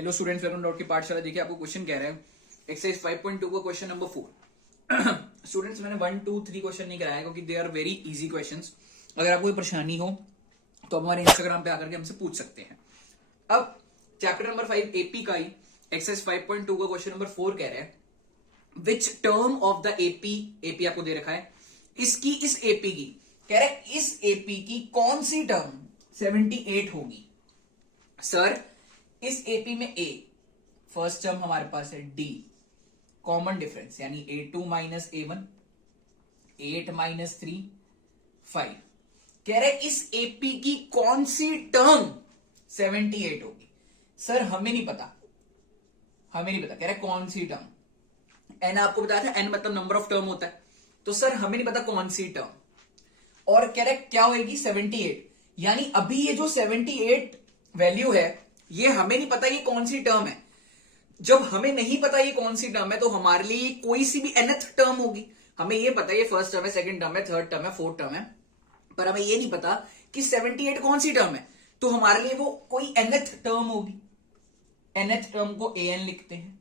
Hello students, welcome doubt की पाठशाला। देखिए आपको क्वेश्चन कह रहे हैं एक्सरसाइज 5.2 का क्वेश्चन नंबर 4। स्टूडेंट्स मैंने 1, 2, 3 क्वेश्चन नहीं कराया क्योंकि they are very easy questions. अगर आपको कोई परेशानी हो तो आप हमारे इंस्टाग्राम पे आकर के हमसे पूछ सकते हैं। अब चैप्टर नंबर 5 एपी का ही एक्सरसाइज 5.2 का क्वेश्चन नंबर 4 कह रहे हैं which term of the AP आपको दे रखा है, इसकी इस एपी की कह रहे हैं इस एपी की कौन सी टर्म 78 होगी। सर इस एपी में ए फर्स्ट टर्म हमारे पास है, डी कॉमन डिफरेंस यानी A2 माइनस A1 8 माइनस 3 5। कह रहे इस एपी की कौन सी टर्म 78 होगी। सर हमें नहीं पता, कह रहे कौन सी टर्म। एन आपको बताया था, एन मतलब नंबर ऑफ टर्म होता है, तो सर हमें नहीं पता कौन सी टर्म। और कह रहे क्या होगी 78, यानी अभी ये जो 78 वैल्यू है ये हमें नहीं पता ये कौन सी टर्म है। जब हमें नहीं पता ये कौन सी टर्म है तो हमारे लिए कोई सी भी nth टर्म होगी। हमें ये पता है ये फर्स्ट टर्म है, सेकंड टर्म है, थर्ड टर्म है, फोर्थ टर्म है, पर हमें ये नहीं पता कि 78 कौन सी टर्म है, तो हमारे लिए वो कोई nth टर्म होगी। nth टर्म को an लिखते हैं।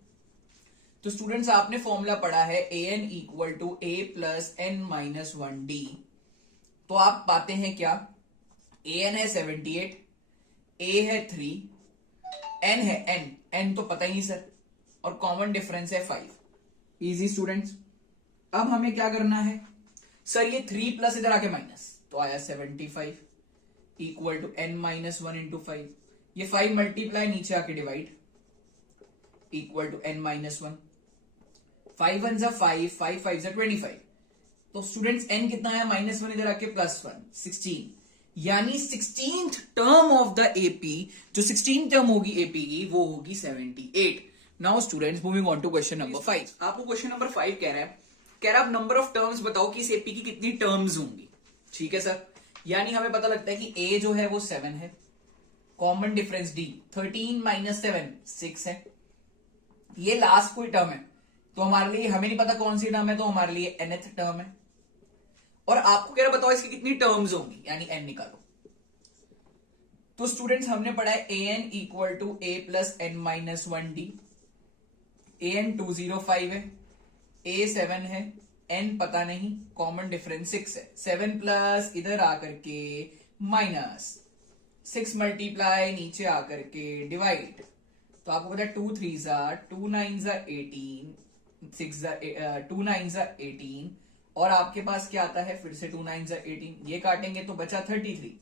तो स्टूडेंट्स आपने फॉर्मूला पढ़ा है an equal to a plus n minus 1d। तो आप पाते हैं क्या, an है 78, a है 3, n है n तो पता ही नहीं सर, और कॉमन डिफरेंस है 5। Easy students. अब हमें क्या करना है, सर ये 3 प्लस इधर आके माइनस, तो आया 75 equal to n minus 1 into 5। ये 5 मल्टीप्लाई नीचे आके divide equal to n minus 1। 5 1 जा 5, 5 5 जा 25। तो स्टूडेंट्स n कितना आया, माइनस 1 इधर आके प्लस 1 16, यानी 16th term of the AP, जो 16th टर्म होगी एपी की वो होगी 78। Now students moving on to question number 5। आपको क्वेश्चन नंबर 5 कह रहा है आप नंबर ऑफ टर्म्स बताओ कि इस एपी की कितनी टर्म्स होंगी। ठीक है सर, यानी हमें पता लगता है कि ए जो है वो 7 है, कॉमन डिफरेंस डी 13 माइनस 7 6 है। ये लास्ट कोई टर्म है तो हमारे लिए हमें नहीं पता कौन सी टर्म है, तो हमारे लिए nth टर्म है। और आपको कह रहा बताओ इसकी कितनी टर्म्स होंगी, यानी n निकालो। तो स्टूडेंट्स हमने पढ़ा है an equal to a plus n minus 1d। an 205 है, a 7 है, n पता नहीं, कॉमन डिफरेंस 6 है। 7 प्लस इधर आकर के माइनस 6 मल्टीप्लाई नीचे आकर के डिवाइड। तो आपको पता है 2 3 जा 2 9 जा 18, 6 जा 2 9 जा 18, और आपके पास क्या आता है फिर से 2 9 जा 18, ये काटेंगे तो बचा 33।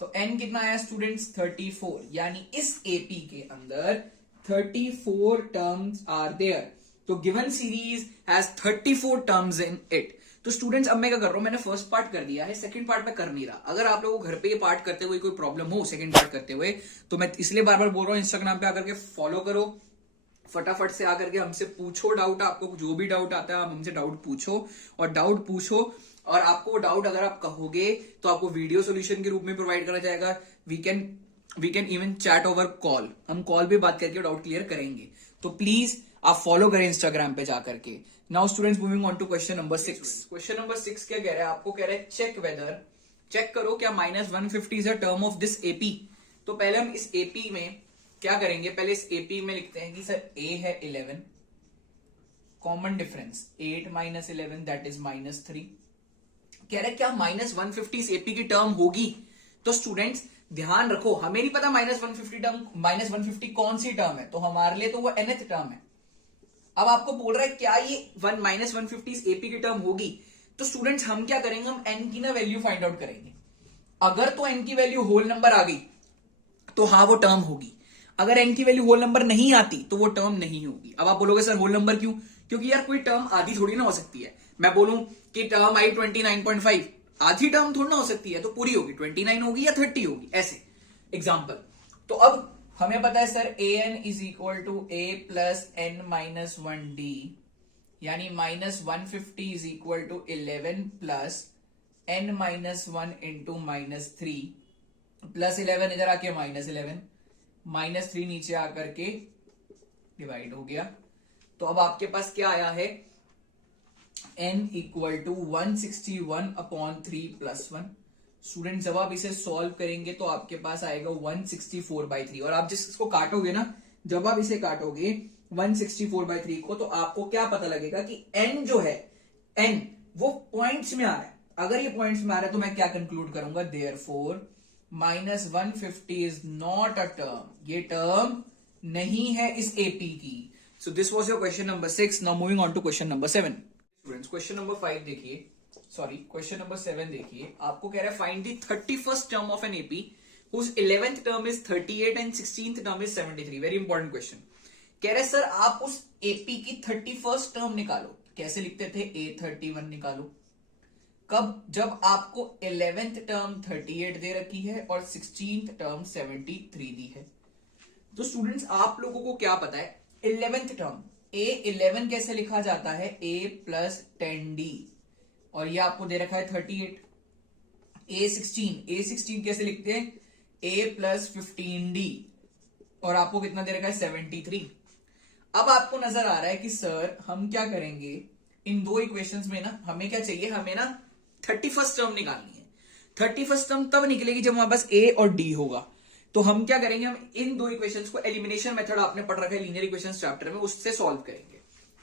तो n कितना आया स्टूडेंट्स 34, यानी इस एपी के अंदर 34 टर्म्स आर देयर। तो given series has 34 terms in it. तो स्टूडेंट्स अब मैं क्या कर रहा हूं, मैंने फर्स्ट पार्ट कर दिया है, सेकंड पार्ट में कर नहीं रहा। अगर आप लोगों को घर पे ये पार्ट करते हुए कोई प्रॉब्लम हो सेकंड पार्ट करते हुए, तो मैं इसलिए बार बार बोल रहा हूं इंस्टाग्राम पे आकर के फॉलो करो, फटाफट से आकर के हमसे पूछो डाउट। आपको जो भी डाउट आता है आप हमसे डाउट पूछो, और आपको वो डाउट अगर आप कहोगे तो आपको वीडियो सॉल्यूशन के रूप में प्रोवाइड करा जाएगा। We can even chat over call, हम कॉल पे बात करके डाउट क्लियर करेंगे। तो प्लीज आप फॉलो करें इंस्टाग्राम पे जाकर के। Now students moving on to question number 6। Question number 6 क्या कह रहा है, आपको कह रहा है चेक करो क्या minus 150 is a term of this AP. तो पहले हम इस एपी में क्या करेंगे, पहले इस एपी में लिखते हैं कि सर ए है 11, common difference 8 minus 11 that is minus 3। कह रहे क्या माइनस 150 इस एपी की टर्म होगी। तो स्टूडेंट्स ध्यान रखो, हमें नहीं पता माइनस 150 कौन सी टर्म है, तो हमारे लिए तो वो nth टर्म है। अब आपको बोल रहा है क्या ये माइनस 150 इस एपी की टर्म होगी। तो स्टूडेंट्स हम क्या करेंगे, हम n की ना वैल्यू फाइंड आउट करेंगे। अगर तो n की वैल्यू होल नंबर आ गई तो हाँ वो टर्म होगी, अगर n की वैल्यू होल नंबर नहीं आती तो वो टर्म नहीं होगी। अब आप बोलोगे सर होल नंबर क्यों, क्योंकि यार कोई टर्म आधी थोड़ी ना हो सकती है। मैं बोलूं कि टर्म आई 29.5, आधी टर्म थोड़ी ना हो सकती है, तो पूरी होगी 29 होगी या 30 होगी, ऐसे एग्जाम्पल। तो अब हमें पता है sir an is equal to a plus n minus 1d, यानी minus 150 is equal to 11 plus n minus 1 into minus 3 plus 11 इधर आके माइनस 11, माइनस 3 नीचे आकर के डिवाइड हो गया। तो अब आपके पास क्या आया है, n equal to 161 upon 3 plus 1। Student जब आप इसे सॉल्व करेंगे तो आपके पास आएगा 164/3, और आप जिस इसको काटोगे ना जब आप इसे काटोगे 164/3 को, तो आपको क्या पता लगेगा कि n जो है, n वो पॉइंट्स में आ रहा है। अगर ये पॉइंट्स में आ रहा है तो मैं क्या कंक्लूड करूंगा, therefore -150 is not a term, ये टर्म नहीं है इस एपी की। So this was your question number 6। Now moving on to question number 7। Students question number 5 देखिए, सॉरी क्वेश्चन नंबर 7 देखिए। आपको कह रहा है find the 31st term of an AP whose 11th term is 38 and 16th term is 73। Very important question. कह रहे sir आप उस एपी की 31st टर्म निकालो। कैसे लिखते थे, A31 निकालो। कब, जब आपको 11th टर्म 38 दे रखी है और 16th टर्म 73 दी है। तो स्टूडेंट्स आप लोगों को क्या पता है, 11th टर्म A11 कैसे लिखा जाता है, A प्लस 10D, और ये आपको दे रखा है 38। A16 कैसे लिखते हैं, A प्लस 15D, और आपको कितना दे रखा है 73। अब आपको नजर आ रहा है कि सर हम क्या करेंगे, इन दो इक्वेशंस में ना हमें क्या चाहिए, हमें ना 31st टर्म निकालनी है। 31st टर्म तब निकलेगी जब हमारे पास A और D होगा। तो हम क्या करेंगे, हम इन दो इक्वेशंस को, एलिमिनेशन मेथड आपने पढ़ रखा है लीनियर इक्वेशंस चैप्टर में, उससे सॉल्व करेंगे।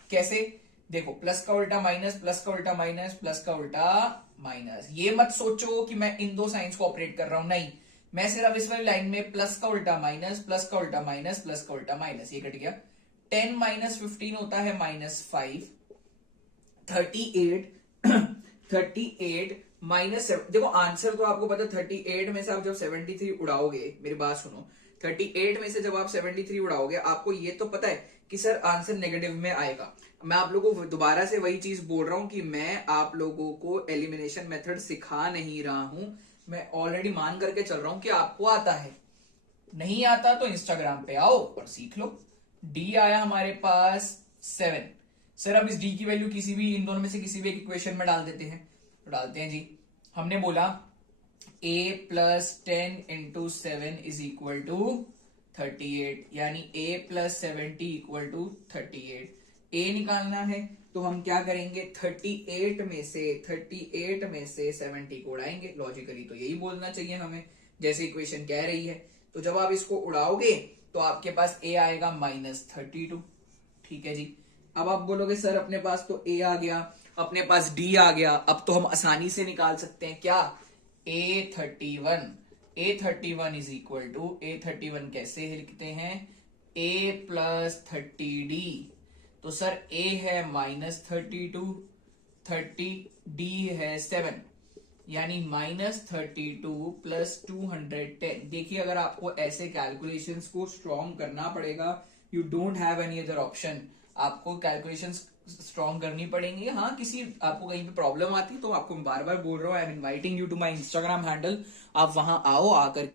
कैसे, देखो प्लस का उल्टा माइनस, प्लस का उल्टा माइनस, प्लस का उल्टा माइनस। ये मत सोचो कि मैं इन दो साइंस को ऑपरेट कर रहा हूं, नहीं, मैं सिर्फ इस वाली लाइन में प्लस का उल्टा माइनस, प्लस का उल्टा माइनस, प्लस का उल्टा माइनस, ये कट गया। 10 माइनस 15 होता है -5। 38 माइनस, देखो आंसर तो आपको पता है 38 में से आप जब 73 उड़ाओगे, मेरी बात सुनो, 38 में से जब आप 73 उड़ाओगे, आपको ये तो पता है कि सर आंसर नेगेटिव में आएगा। मैं आप लोगों को दोबारा से वही चीज बोल रहा हूं कि मैं आप लोगों को एलिमिनेशन मेथड सिखा नहीं रहा हूं, मैं ऑलरेडी मान करके चल रहा हूं कि आपको आता है। नहीं आता तो इंस्टाग्राम पे आओ और सीख लो। डी आया हमारे पास 7। सर अब इस डी की वैल्यू किसी भी इन दोनों में से किसी भी एक इक्वेशन में डाल देते हैं, तो डालते हैं जी। हमने बोला a plus 10 into 7 is equal to 38, यानी a plus 70 equal to 38। a निकालना है तो हम क्या करेंगे, 38 में से 70 को उड़ाएंगे। लॉजिकली तो यही बोलना चाहिए हमें, जैसे इक्वेशन कह रही है। तो जब आप इसको उड़ाओगे तो आपके पास a आएगा -32। ठीक है जी। अब आप बोलोगे सर अपने पास तो a आ गया, अपने पास d आ गया, अब तो हम आसानी से निकाल सकते हैं क्या, A31 is equal to, A31 कैसे लिखते हैं, a प्लस 30d। तो सर a है -32, 30d है 7, यानी -32 प्लस 210। देखिए अगर आपको ऐसे कैलकुलेशंस को स्ट्रॉन्ग करना पड़ेगा, you don't have any other option, आपको कैलकुलेशंस स्ट्रॉन्ग करनी पड़ेंगी। हाँ किसी आपको कहीं पे प्रॉब्लम आती है तो आपको बार बार बोल रहा हूँ, I am inviting you to my Instagram handle, आप वहां आओ, आकर